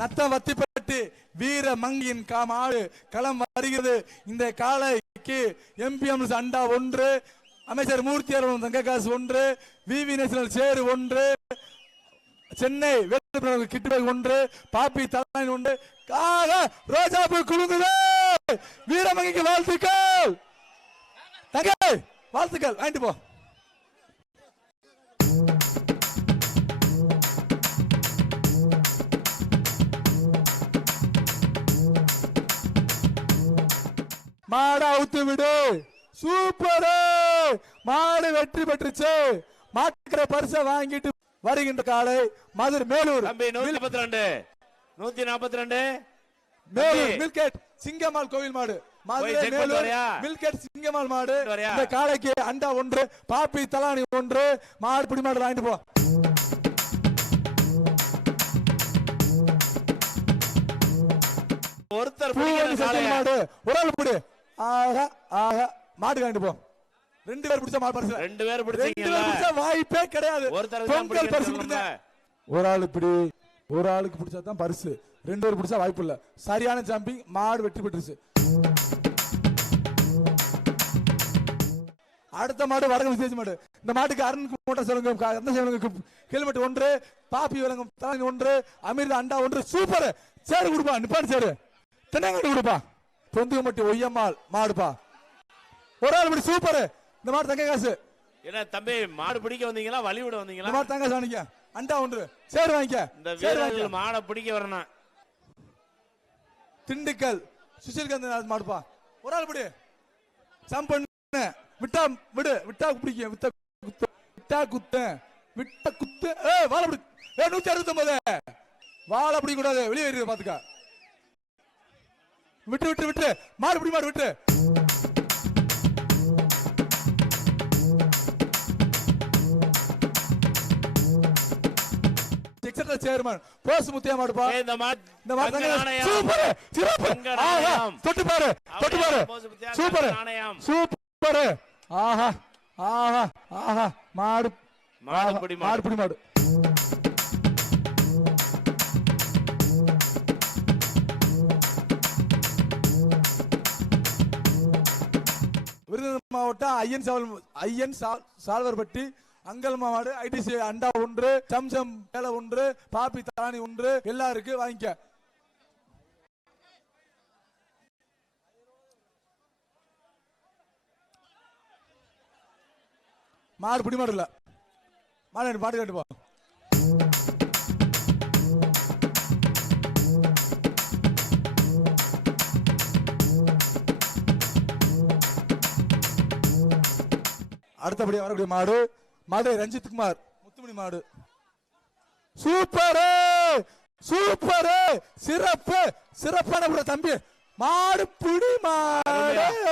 நத்தம் வத்திப்பட்டு வீர மங்கியின் மாடு களம் வருகிறது. இந்த காலைக்கு எம்பிஎம் அண்டா 1, அமைச்சர் மூர்த்தி அவர்கள் தங்க காசு 1, விவி நேஷனல் சேரு 1, சென்னை கிட்டுபேக் 1, பாப்பி தலைவன் 1. ரோஜாப்பூ குழுங்குது. வீரமங்கிக்கு வாழ்த்துக்கள். தங்க வாழ்த்துக்கள் வாங்கிட்டு போ. மாட அவுத்து விடு. சூப்பர், மாடு வெற்றி பெற்றுச்சு. மாட்டுக்கிற பரிசை வாங்கிட்டு வருகின்ற காலை மதுரை மேலூர் 142 மேலூர் மில்கேட் சிங்கம்மாள் கோவில் மாடு. மதுரை மேலூர் மில்கேட் சிங்கம்மாள் மாடு. இந்த காலைக்கு அண்டா 1, பாப்பி தலானி 1, மாடு பிடி மாடு வாங்கிட்டு போ. ஒருத்தர் மாடு ஒரு ஆள் பிடி. ஆஹா ஆஹா மாடு வாங்கிட்டு போ. 2 பேர் பிடிச்ச மாடு பரிசு. 2 பேர் பிடிச்சீங்க வாய்ப்பே கிடையாது. பொங்கல் பரிசு கொடுங்க. ஒரு ஆளு பிடி, ஒரு ஆளுக்கு பிடிச்சா தான் பரிசு. 2 பேர் பிடிச்சா வாய்ப்பு இல்ல. சரியான ஜம்பிங், மாடு வெற்றி பெற்றுச்சு. அடுத்த மாடு வடக்கு விசேஷ மாடு. இந்த மாட்டுக்கு அருண் மோட்டார் சொல்லுங்க ஹெல்மெட் 1, பாப்பி விலங்கம் தலைமை 1, அமிர்த அண்டா 1. சூப்பர், சேரு கொடுப்பா. நிப்பாடு சேரு தென்னங்கட்டு கொடுப்பா. பொந்துமட்டி ஒய்யம்மாள் மாடுப்பா. ஒரு ஆள் படி. சூப்பர். இந்த மாடு தங்க காசு. என்ன தம்பி மாடு பிடிக்க வந்தீங்களா வழி விட வந்தீங்களா? இந்த மாடு தங்க காசு வாங்கிக்க. அண்டா 1 சேரு வாங்கிக்க. இந்த வீரர்கள் மாடை பிடிக்க வரணும். திண்டுக்கல் சுஷில்காந்த் மாடுப்பா. ஒரு ஆள் படி. ஜம்ப் பண்ணு. விட்டா விடு. விட்டா பிடிக்க. விட்டா குத்து. விட்ட குத்து. வாழை பிடி. 169 வாழை பிடிக்க கூடாது. வெளியே வருது பாத்துக்க. விட்டு விட்டு விட்டு மாடு பிடி. மாடு விட்டு. சேர்மன் போஸ் முத்தியா மாடுப்பா. இந்த மாடு சூப்பர். சிறப்பு. தொட்டு பாரு. தொட்டு பாரு. சூப்பர். சூப்பர். ஆஹா ஆஹா ஆஹா மாடு. மாடு பிடி. மாடு பிடி. மாடு விருதுநகர் மாவட்டம் ஐயன் சால்வர்பட்டி அங்கல் மாடு ஐடிசி அண்டா 1, சம்சம் 1, பாப்பி தானி 1 எல்லாம் இருக்கு. வாங்கிக்க. மாடு பிடி. மாடு இல்ல. மாடு பாட்டு கேட்டு போ. அடுத்தபடியா வரக்கூடிய மாடு மாடு ரஞ்சித் குமார் முத்துமணி மாடு. Super super. சிறப்பு. சிறப்பான தம்பி. மாடு பிடி. மாடு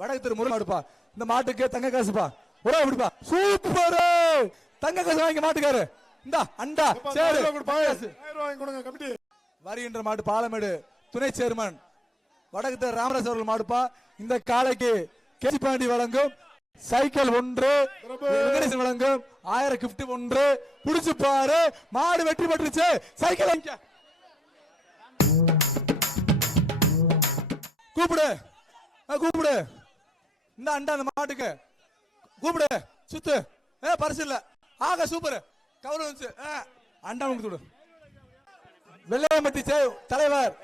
வடக்கு தெரு முருகன் மாடுப்பா. இந்த மாட்டுக்கு தங்க காசுப்பா. ஒரு விடுப்பா. சூப்பர். தங்க காசு வாங்கி மாட்டுக்காரு. இந்த அண்டா சேரு வருகின்ற மாடு பாலமேடு துணை சேர்மன் வடக்கு தெரு ராமராஜ் அவர்கள் மாடுப்பா. இந்த காலைக்கு கேசி பாண்டி வழங்கும் சைக்கிள் 1, வெங்கடேசன் வழங்கும் 1000 கிஃப்ட் 1. புடிச்சு பாரு. மாடு வெற்றி பெற்றுச்சு. சைக்கிள் வாங்கிக்க. கூப்பிடு. கூப்பிடு. இந்த அண்டா அந்த மாட்டுக்கு கூப்பிடு. சுத்து. பரிசு இல்ல. ஆக சூப்பர். கவர் வந்து அண்டா கொடுத்து. வெள்ளையம்பட்டி தலைவர்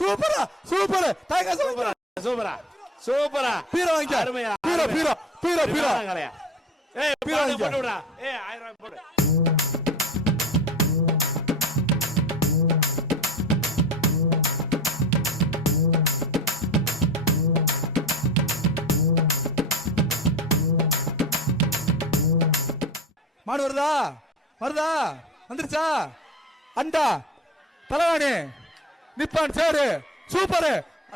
சூப்பரா சூப்பர். சூப்பரா சூப்பரா. பீரோ வாங்கிக்க. பீரோ பீரோ பீரோ பீரோ. பீரோ வாங்கிக்க. 1000 ரூபாய் போடு. மாடு வருதா? வருதா? வந்துருச்சா? அண்டா தலைவாணி நிப்பான் சேரு. Super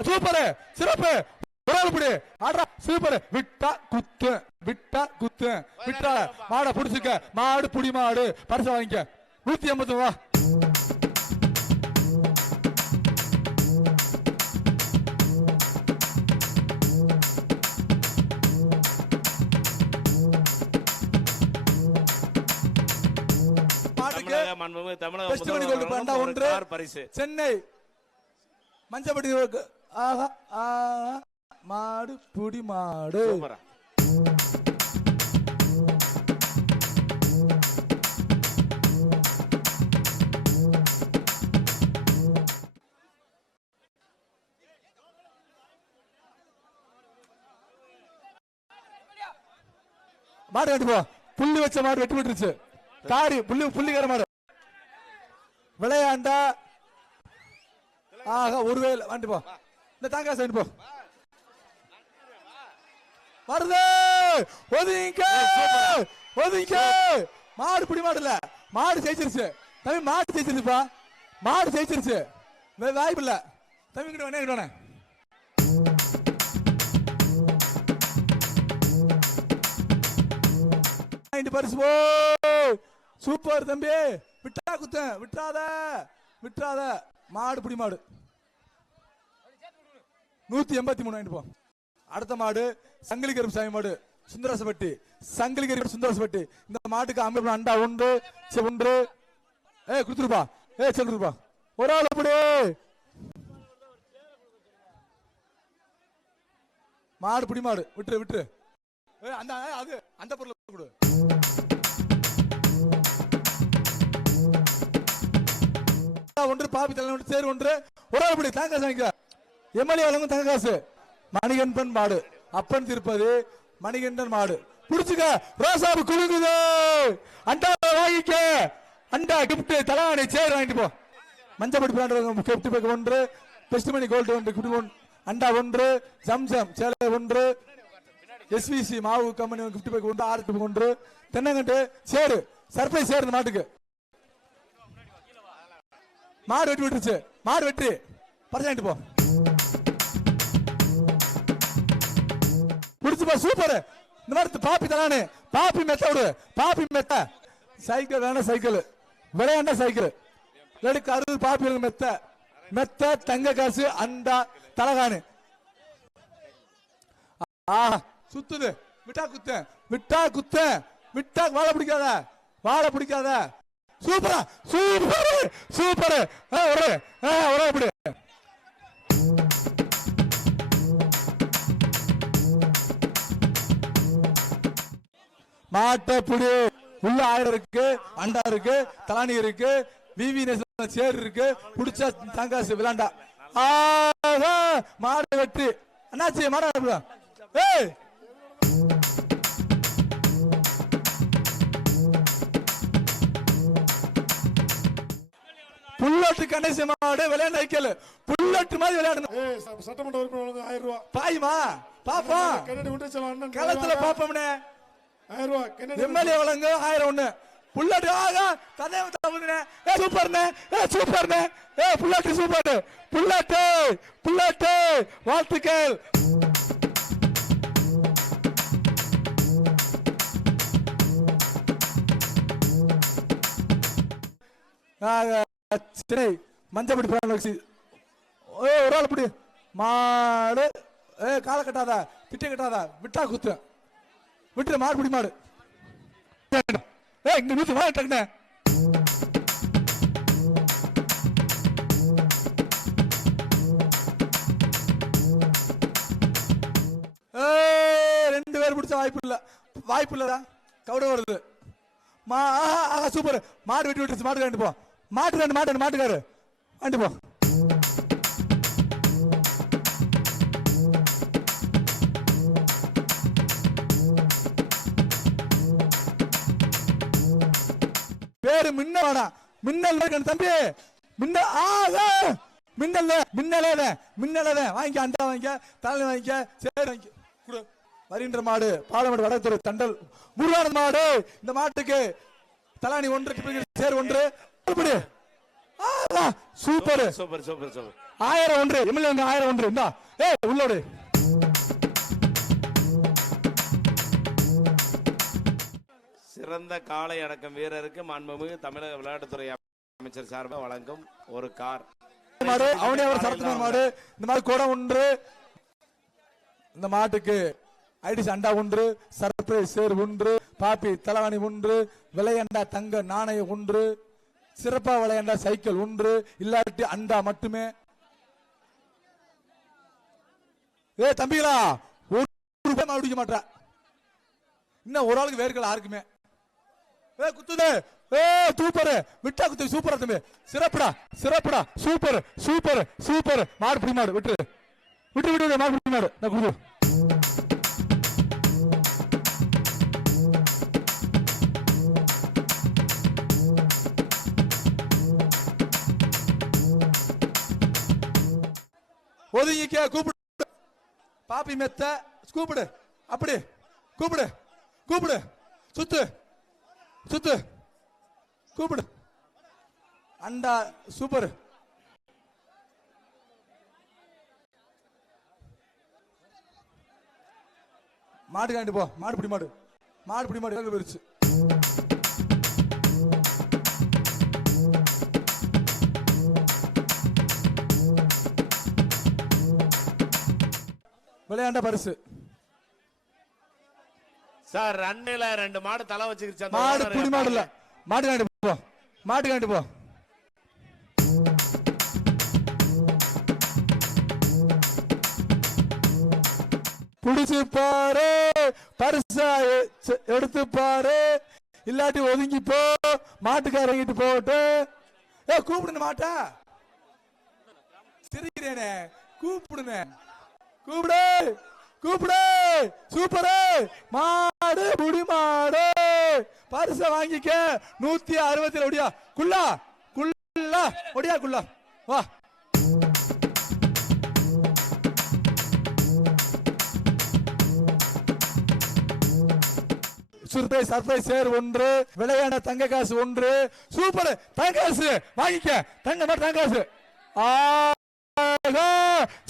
super. சிறப்பு. ஒரு ஆடுறா. சூப்பர். விட்டா குத்து. விட்டா குத்து. விட்டா மாட புடிச்சுக்க. மாடு புடி. மாடு பரிசு வாங்கிக்க. 180 வா. மாட்டுக்கு பெஸ்ட் மணி கோல்டு அண்டா 1 பரிசு. சென்னை மஞ்சப்பட்டி ஆஹா மாடு புடி மாடு மாடு கட்டி போ. புள்ளி வச்ச மாடு வெட்டி விட்டுருச்சு. காரி புள்ளிக்கார மாடு விளையாண்டா ஆக ஒருவேளை வாண்டி போ. இந்த தாங்காசு வாண்டி போ. வருது ஒதுங்க மாடு பிடி மாடு இல்ல மாடு ஜெயிச்சிருச்சு தம்பி. மாடு ஜெயிச்சிருச்சுப்பா. மாடு ஜெயிச்சிருச்சு. வாய்ப்பு இல்ல தம்பி. கிட்ட வேணே பரிசு போ. சூப்பர் தம்பி. விட்டா குத்த விட்டுறாத மாடு பிடி மாடு 183 வாங்கிட்டு போ. அடுத்த மாடு சங்கிலிகரம் சாமி மாடு சுந்தரசப்பட்டி. சங்கிலிகரம் சுந்தரசப்பட்டி. இந்த மாட்டுக்கு அம்பு அண்டா 1 குடுத்துருப்பா. சொல்லுப்பா ஒரு ஆள் அப்படி மாடு பிடி மாடு விட்டுரு அந்த அது அந்த பொருள் கொடு. ஒன்று பாப்பி தலை சேர் 1 ஒரு ஆள் அப்படி தாங்க சாமிக்க எம்எல்ஏ வழங்கும் தங்க காசு. மணிகண்டன் மாடு அப்பன் திருப்பதி மணிகண்டன் மாடு புடிச்சுக்க. ரோசாபு குலுங்குது. அண்டா வாங்கிக்க. அண்டா கிப்ட் தலாணி சேர் வாங்கிட்டு போ. Manjappadi brand gift pack 1 best money gold 1 அண்டா 1 ஜம்சம் சேலை 1 எஸ்விசி மாவு கம்பெனி கிப்ட் பேக் 1 ஆர்ட் 1 தென்னங்கண்டு சேரு சர்ப்ரைஸ் சேரு. மாட்டுக்கு மாடு வெட்டி விட்டுருச்சு. மாடு வெட்டி பரிசு போ. புடிச்சுப்பா. சூப்பர். இந்த மாதிரி பாப்பி தரானு பாப்பி மெத்த விடு. பாப்பி மெத்த சைக்கிள் வேணா சைக்கிள் விளையாண்டா சைக்கிள் எடுக்க 60 பாப்பி மெத்த தங்க காசு அண்டா தலகானு. சுத்துது. விட்டா வாழை பிடிக்காத சூப்பரா சூப்பர். ஒரு அப்படி மாட்டை புடி. உள்ள 1000 இருக்கு. அண்டா இருக்கு. தலானி இருக்கு. விவி நேஷனல் சேர் இருக்கு. புடிச்சா தங்காசு விளையாண்டா. மாடு வெற்றி. அண்ணாச்சி மாடா. புல்லட்டு கணேச மாடு விளையாட வைக்கல. புல்லட்டு மாதிரி விளையாடணும். சட்டமன்ற உறுப்பினர் 1000 ரூபாய் பாயுமா பாப்பா களத்துல பாப்போம்னே. 1000 ரூபாய் எம்எல்ஏ வழங்க 1001 புல்லட் சூப்பர்னே. Bullet super. புல்லட் வாழ்த்துக்கள். சென்னை மஞ்சப்படி ஒரு ஆள் பிடி மாடு. காலை கட்டாத திட்ட கட்டாத விட்டா குத்து விட்டு மாடு பிடி மாடு. இங்க 100 மாடு டக்குனே. ரெண்டு பேர் பிடிச்ச வாய்ப்பு இல்லடா. கவுட வருது. சூப்பர். மாடு வெட்டி விட்டுருச்சு. மாடு கண்டு போ. மாட்டுக்காரு வாண்டி போ. பேரு மின்னல் தம்பி. மின்னல் வாங்கிக்க. அண்டா வாங்கிக்க. தலை வாங்கிக்க. சேர் வாங்கிக்க. வருகின்ற மாடு பாலமேடு வடத்துறை தண்டல் முருகான மாடு. இந்த மாட்டுக்கு தலானி 1 சேர் 1 சூப்பர். 1001 எம்எல்ஏ 1001 இந்தா. உள்ளோடு சிறந்த காளை அடக்கம் வீரருக்கு மாண்புமிகு தமிழக விளையாட்டுத்துறை அமைச்சர் சார்பாக வழங்கும் ஒரு கார் மாடு. அவனே அவர் சரத்குமார் மாடு. இந்த மாதிரி கூட 1 இந்த மாட்டுக்கு ஐடிஸ் அண்டா 1 சர்ப்ரைஸ் சேர் 1 பாப்பி தலவாணி 1 விளையாண்டா தங்க நாணயம் 1 சிறப்பா விளையாண்ட சைக்கிள் 1, இல்லாட்டி அண்டா மட்டுமே. தம்பிகளா, ஒரு ரூபாய் அடிக்க மாட்டா. இன்னும் ஒரு ஆளுக்கு வேர்க்கல யாருக்குமே. குத்துது. சூப்பர், விட்டா குத்து. சூப்பரா தம்பி, சிறப்புடா சிறப்புடா. Super super super. மாடு பிடி மாடு, விட்டு விட்டு விட்டு மாடு பிடி மாடு. நான் குடு. ஒதுங்கிக்க, கூப்பிடு. பாப்பி மெத்த கூப்பிடு. அப்படி கூப்பிடு கூப்பிடு. சுத்து சுத்து கூப்பிடு. அண்டா சூப்பர். மாடு காண்டி போ. மாடு பிடி மாடு. மாடு பிடி மாடு போயிருச்சு. விளையாண்ட பரிசு சார். ரன்னில 2 மாடு தலை வச்சுக்கிச்சு. மாடு புடி மாடு இல்ல. மாடு காண்டி போ. மாடு காண்டி போ. புடிச்சு பாரு, பரிசா எடுத்து பாரு. இல்லாட்டி ஒதுங்கி போ. மாட்டுக்காரங்கிட்டு போட்டு. கூப்பிடுன மாட்டா. சிரிக்கிறேனே, கூப்பிடுன. கூப்பிடு கூப்பிடு. சூப்பரு. மாடு புடி மாடு. பரிச வாங்கிக்க. 160 ஒடியா குள்ளா குள்ளா. ஒடியா குள்ளா வா. சர்ப்ரைஸ் சேர் 1, விளையாட தங்க காசு 1. சூப்பர். தங்க காசு வாங்கிக்க. தங்க மாதிரி தங்க காசு.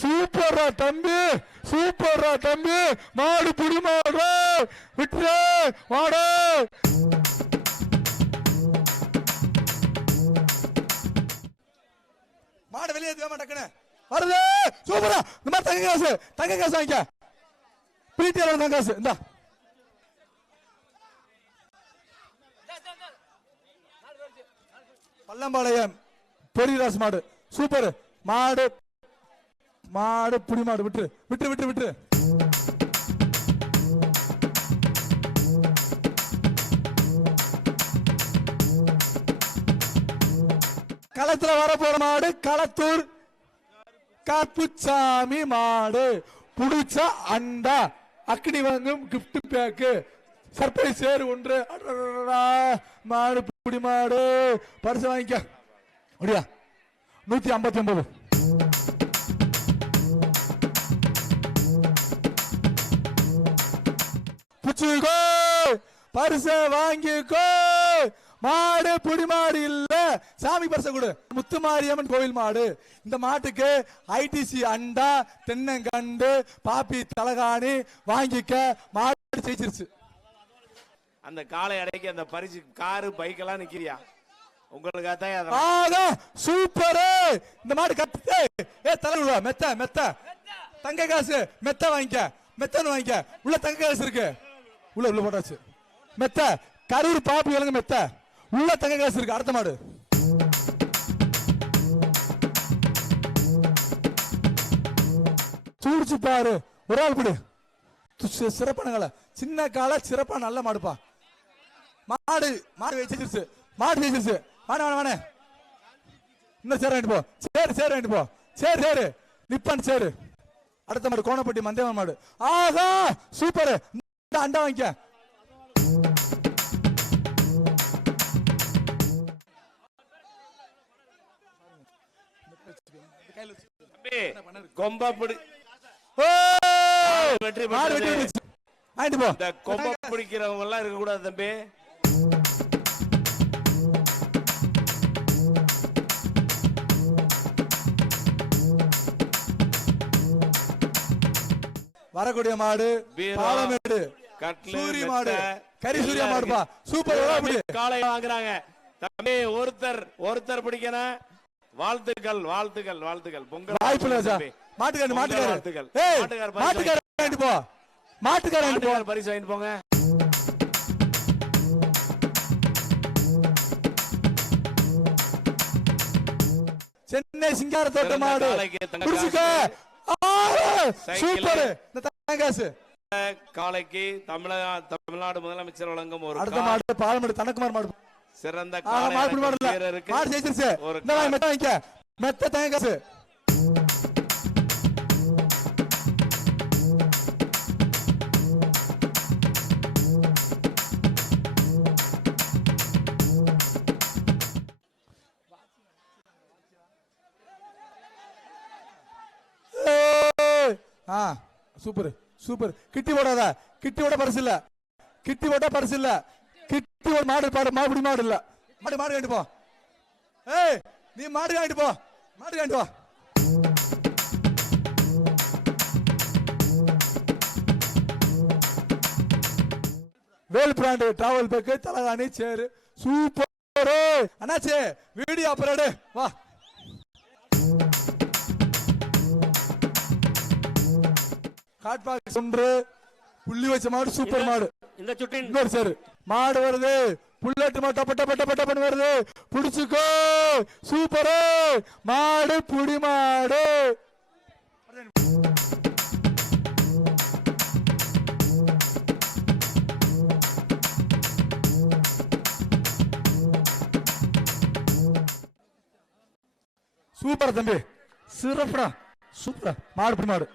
சூப்பரா தம்பி, சூப்பரா தம்பி. மாடு புடி மாடு. விட்டு மாடு. மாடு வெளியே டக்குன்னு வருது. சூப்பரா. இந்த மாதிரி தங்க காசு, தங்க காசு வாங்கிக்க. பிடிஆர் தங்க காசு இந்தா. பள்ளம்பாளையம் பெரியராஸ் மாடு. சூப்பர். மாடு மாடு புடி மாடு. விட்டு விட்டு விட்டு விட்டு. களத்துல வர போற மாடு களத்தூர் காப்புச்சாமி மாடு. புடிச்ச அண்டா அக்னி வாங்கும் கிஃப்ட் பேக்கு. சர்ப்ரைஸ் சேர் 1. மாடு புடி மாடு. பரிசு வாங்கிக்க. முடியா 159. புச்சுக்கோ. பரிச வாங்கிக்கோ. மாடு புடி மாடு இல்ல, சாமி பரிசு கொடு. முத்துமாரியம்மன் கோவில் மாடு. இந்த மாட்டுக்கு ஐடிசி அண்டா, தென்னங்கண்டு, பாப்பி தலகாணி வாங்கிக்க. மாடு ஜெயிச்சிருச்சு. அந்த காலை அடைக்கு அந்த பரிசு காரு பைக் எல்லாம் நிக்கிறியா? உங்களுக்கு சூப்பர். இந்த மாடு கத்து. தலை மெத்த மெத்த. தங்க காசு மெத்த வாங்கிக்க. மெத்தன்னு வாங்கிக்க. உள்ள தங்க காசு இருக்கு. உள்ள உள்ள போட்டாச்சு. மெத்த கரூர் பாப்பி விலங்கு மெத்த. உள்ள தங்க காசு இருக்கு. அடுத்த மாடு. சூடிச்சு பாரு. ஒரு ஆள் பிடி. சிறப்பான சின்ன கால சிறப்பா நல்ல மாடுப்பா. மாடு மாடு வச்சிருச்சு. மாடு ஜெயிச்சிருச்சு. வாணே வாணே. இன்னும் சேர் வாங்கிட்டு போ. சேர் வாங்கிட்டு போ. சேரு நிப்பான் சேரு. அடுத்த மாடு கோணப்பட்டி மந்தேவன் மாடு. ஆஹா சூப்பர். அண்டா வாங்கிக்க. கொம்ப பிடி. வெற்றி வாங்கிட்டு போ. இந்த கொம்ப பிடிக்கிறவங்க எல்லாம் இருக்க கூடாது தம்பி. வரக்கூடிய மாடு பாலமேடு சூரி மாடு. கரி சூர்யா மாடுப்பா. சூப்பர். காலை வாங்குறாங்க தம்பி. ஒருத்தர் பிடிக்கணும். வாழ்த்துக்கள் வாழ்த்துக்கள் வாழ்த்துக்கள். பொங்கல் வாய்ப்பு இல்ல சார். மாட்டுக்காரன் வாங்கிட்டு போ. மாட்டுக்காரன் பரிசு வாங்கிட்டு போங்க. சென்னை சிங்கார தோட்ட மாடு காளைக்கு தங்க புடிச்சுக்க. சூப்பர். இந்த தங்காசு காளைக்கு தமிழ்நாடு முதலமைச்சர் வழங்கும் ஒரு அடுத்த மாடு பாலமேடு தனக்குமார் மாடு. சிறந்த மாடு காளை மாடு இல்ல வீரருக்கு மாடு ஜெயிச்சிருச்சு. ஒரு இந்த வாங்கி மெத்த வாங்கிக்க. மெத்த தங்காசு சூப்பர் சூப்பர். கிட்டி போடாத. கிட்டி போட பரிசு இல்ல. கிட்டி போட்டா பரிசு இல்ல. கிட்டி ஒரு மாடு பாடு மாடு மாடு இல்ல. மாடு மாடு வாங்கிட்டு போ. ஏய் நீ மாடு வாங்கிட்டு போ. மாடு வாங்கிட்டு வா. வேல் பிராண்ட் டிராவல் பேக் தலகாணி சேரு சூப்பர். அண்ணாச்சே வீடியோ அப்புறம் வா. காட்பாக்ஸ் ஒன்று புள்ளி வச்ச மாடு சூப்பர் மாடு. இந்த சுற்றின் இன்னொரு சார் மாடு வருது. புல்லட் மாட்டா பட்ட பட்ட பட்ட பண்ணி வருது. புடிச்சுக்கோ. சூப்பர் மாடு புடி மாடு. சூப்பர் தம்பி சிறப்புடா. சூப்பரா மாடு புடி மாடு.